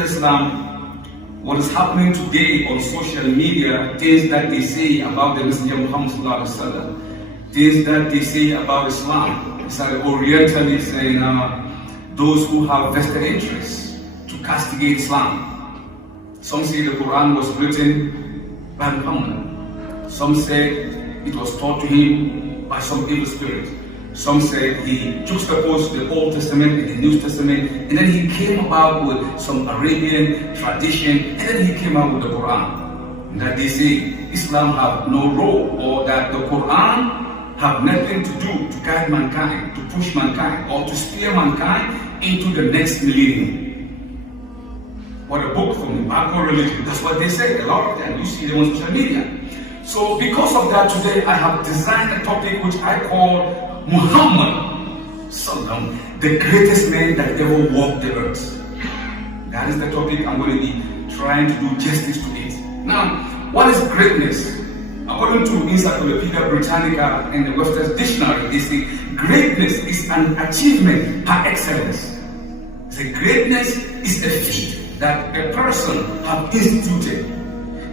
Islam, what is happening today on social media, things that they say about the Messenger Muhammad sallallahu alaihi wasallam, things that they say about Islam. It's like Orientalists saying those who have vested interests to castigate Islam. Some say the Quran was written by Muhammad. Some say it was taught to him by some evil spirit. Some say he juxtaposed the Old Testament and the New Testament, and then he came about with some Arabian tradition, and then he came out with the Quran. And that they say Islam have no role, or that the Quran have nothing to do to guide mankind, to push mankind, or to steer mankind into the next millennium. What a book from the backward religion. That's what they say. A lot of them. You see them on social media. So because of that, today I have designed a topic which I call Muhammad Sallam, the greatest man that ever walked the earth. That is the topic I'm going to be trying to do justice to it. Now, what is greatness? According to Encyclopedia Britannica and the Webster's Dictionary, they say greatness is an achievement par excellence. The greatness is a feat that a person has instituted.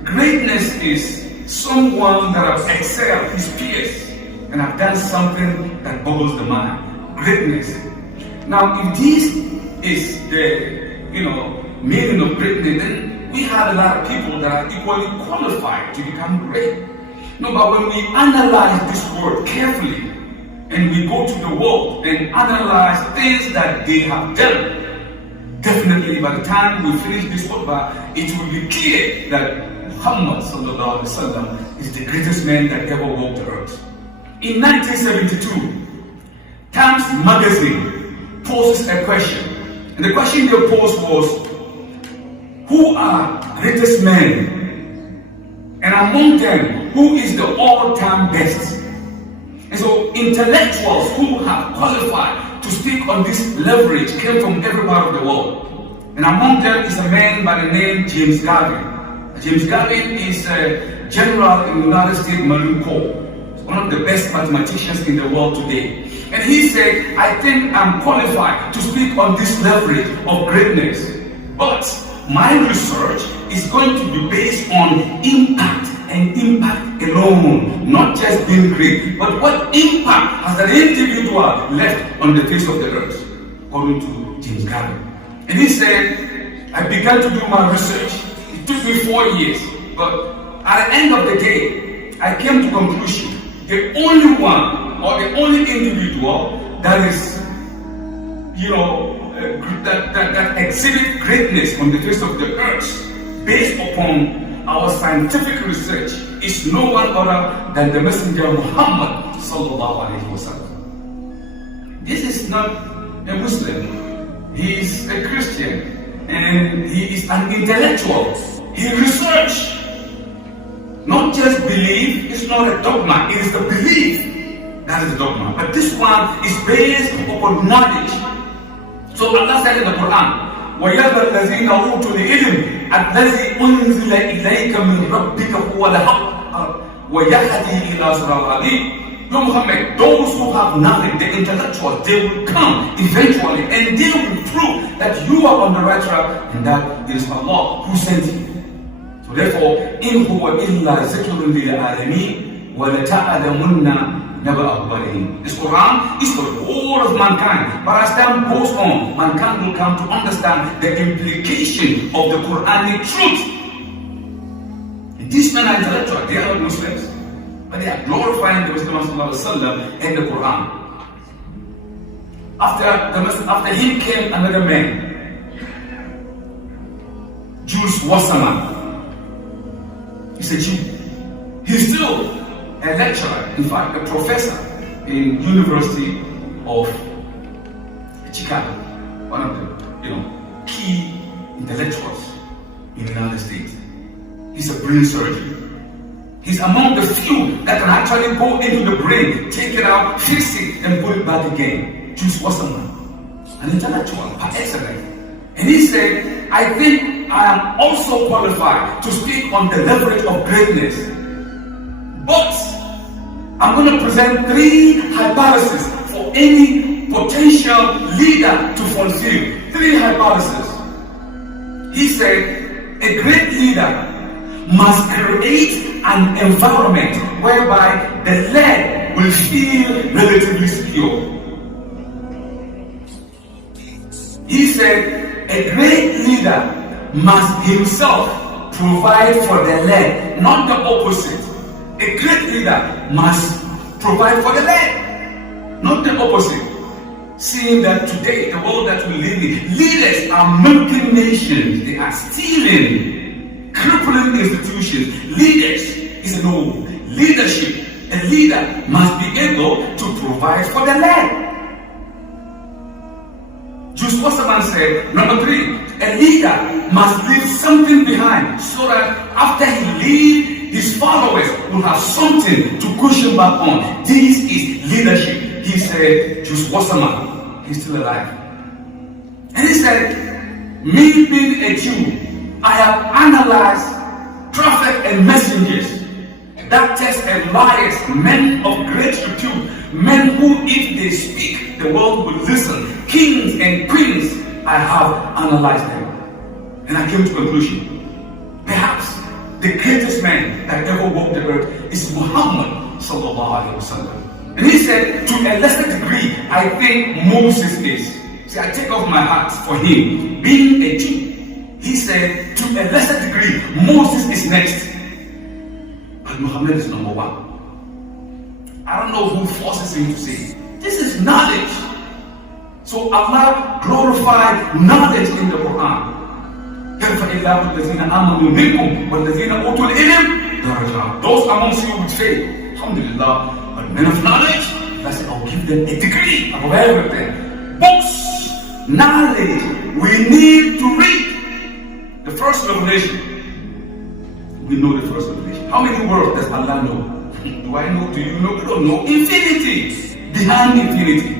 Greatness is someone that has excelled his peers and have done something that boggles the mind. Greatness. Now, if this is the meaning of greatness, then we have a lot of people that are equally qualified to become great. No, but when we analyze this word carefully, and we go to the world and analyze things that they have done, definitely by the time we finish this khutbah, it will be clear that Muhammad sallallahu alaihi wasallam is the greatest man that ever walked the earth. In 1972, Times Magazine poses a question, and the question they posed was, who are the greatest men? And among them, who is the all-time best? And so intellectuals who have qualified to speak on this leverage came from every part of the world. And among them is a man by the name James Garvin. James Garvin is a general in the United States Marine Corps. He's one of the best mathematicians in the world today. And he said, I think I'm qualified to speak on this leverage of greatness. But my research is going to be based on impact and impact alone, not just being great, but what impact has an individual left on the face of the earth, according to James Garvin. And he said, I began to do my research. It took me 4 years, but at the end of the day, I came to the conclusion, the only one or the only individual that is, that exhibit greatness on the face of the earth based upon our scientific research is no one other than the Messenger Muhammad sallallahu alaihi wasallam. This is not a Muslim. He is a Christian and he is an intellectual. He researched. Not just belief, it's not a dogma, it is the belief that is the dogma. But this one is based upon knowledge. So Allah said in the Quran, وَيَذَا الَّذِينَ أُوتُوا الْعِلْمَ الَّذِي أُنزِلَ إِلَيْكَ مِنْ رَبِّكَ هُوَ الْحَقُّ وَيَهْدِي إِلَى صِرَاطٍ الْعَزِيزِ. No, Muhammad, those who have knowledge, the intellectuals, they will come eventually and they will prove that you are on the right track and that it is Allah who sent you. So therefore, إِنْ هُوَ إِلَّا ذِكْرٌ لِلْعَالَمِينَ وَلَتَعْلَمُنَّ This Quran is for the whole of mankind. But as time goes on, mankind will come to understand the implication of the Quranic truth. And these men are intellectual, they are not Muslims. But they are glorifying the Prophet and the Quran. After him came another man, Jules Wasserman. He's a Jew. He's still a lecturer, in fact, a professor in University of Chicago, one of the key intellectuals in the United States. He's a brain surgeon. He's among the few that can actually go into the brain, take it out, fix it, and put it back again. Jules Wasserman, an intellectual par excellence. And he said, I think I am also qualified to speak on the leverage of greatness. But I'm going to present 3 hypotheses for any potential leader to fulfill. 3 hypotheses. He said, a great leader must create an environment whereby the led will feel relatively secure. He said, a great leader must himself provide for the led, not the opposite. A great leader must provide for the led, not the opposite. Seeing that today, the world that we live in, leaders are milking nations, they are stealing, crippling institutions. Leaders is no leadership. A leader must be able to provide for the led. Jules Wasserman said, number 3, a leader must leave something behind so that after he leaves, his followers will have something to cushion back on. This is leadership. He said, Jules Wasserman, he's still alive. And he said, me being a Jew, I have analyzed prophets and messengers, doctors and liars, men of great repute, men who, if they speak, the world will listen. Kings and queens, I have analyzed them. And I came to a conclusion. Perhaps the greatest man that ever walked the earth is Muhammad sallallahu alaihi wasallam. And he said, to a lesser degree, I think Moses is. See, I take off my hat for him, being a Jew. He said, to a lesser degree, Moses is next. But Muhammad is number 1. I don't know who forces him to say, this is knowledge. So Allah glorified knowledge in the Quran. Those amongst you would say, Alhamdulillah, but men of knowledge, I said, I'll give them a degree of everything. Books, knowledge, we need to read. The first revelation, we know the first revelation. How many words does Allah know? Do I know? Do you know? We don't know. Infinity, behind infinity.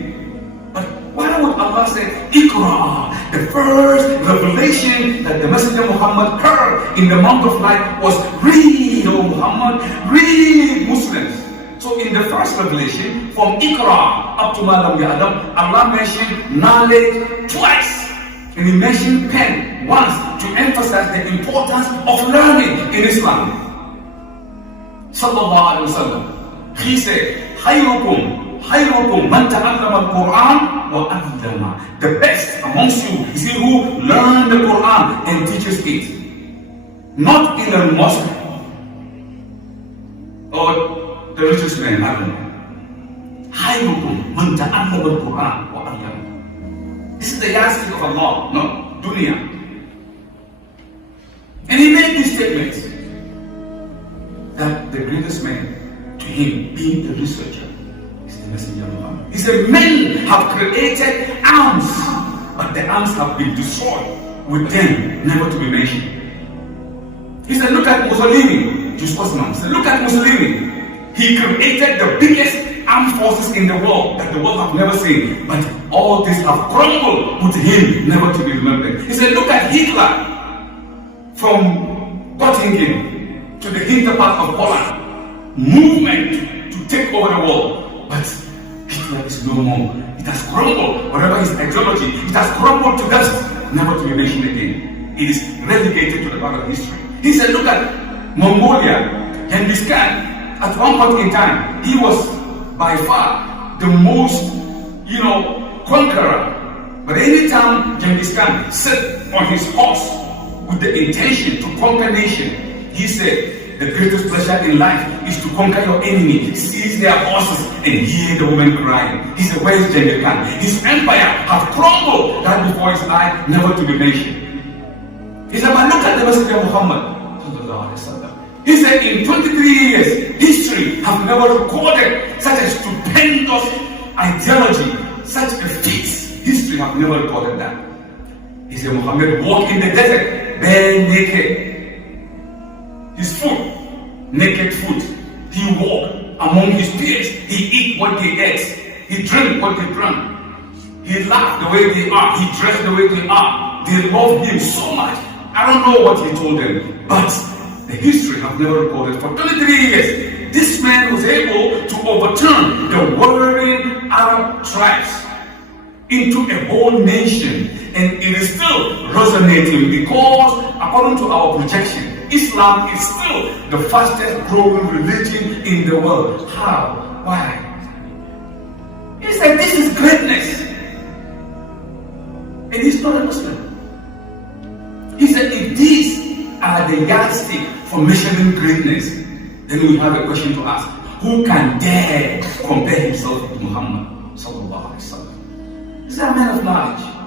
But why would Allah say, Iqra? The first revelation that the Messenger Muhammad heard in the month of light was, read, O Muhammad, read, Muslims. So in the first revelation, from Iqra up to Malam Ya'lam, Allah mentioned knowledge twice. And he mentioned pen once to emphasize the importance of learning in Islam. Sallallahu Alaihi Wasallam. He said, Khayrukum man ta'allama al-Quran wa 'allama. The best amongst you is he who learns the Quran and teaches it. Not in a mosque or the richest man, I don't know. Khayrukum man ta'allama al-Quran wa 'allama. This is the yardstick of Allah, not dunya. And he made this statement that the greatest man to him, being a researcher, is the Messenger of Muhammad. He said, men have created arms, but the arms have been destroyed, with them never to be mentioned. He said, look at Mussolini. Jules Wasserman said, look at Mussolini. He created the biggest armed forces in the world that the world have never seen, but all these have crumbled with him, never to be remembered. He said, look at Hitler, from Göttingen to the hinter part of Poland, movement to take over the world. But Hitler is no more. It has crumbled. Whatever his ideology, it has crumbled to dust, never to be mentioned again. It is relegated to the back of history. He said, look at Mongolia, Genghis Khan. At one point in time, he was by far the most, conqueror. But anytime Genghis Khan sat on his horse with the intention to conquer nation, he said, the greatest pleasure in life is to conquer your enemy, seize their horses, and hear the women crying. He said, where is Genghis Khan? His empire has crumbled right before his eyes, never to be mentioned. He said, but look at the Messenger Muhammad. He said, in 23 years, history has never recorded such a stupendous ideology, such a feat. History has never recorded that. He said, Muhammad walked in the desert, bare naked. His foot, naked foot. He walked among his peers. He eat what they ate. He drank what they drank. He laughed the way they are. He dressed the way they are. They loved him so much. I don't know what he told them, but the history have never recorded. For 23 years, this man was able to overturn the warring Arab tribes into a whole nation, and it is still resonating because because according to our projection, Islam is still the fastest growing religion in the world. How? Why? He said this is greatness. And he's not a Muslim. He said if these are the yardstick for measuring greatness, then we have a question to ask. Who can dare compare himself to Muhammad sallallahu alaihi wasallam? He's a man of knowledge.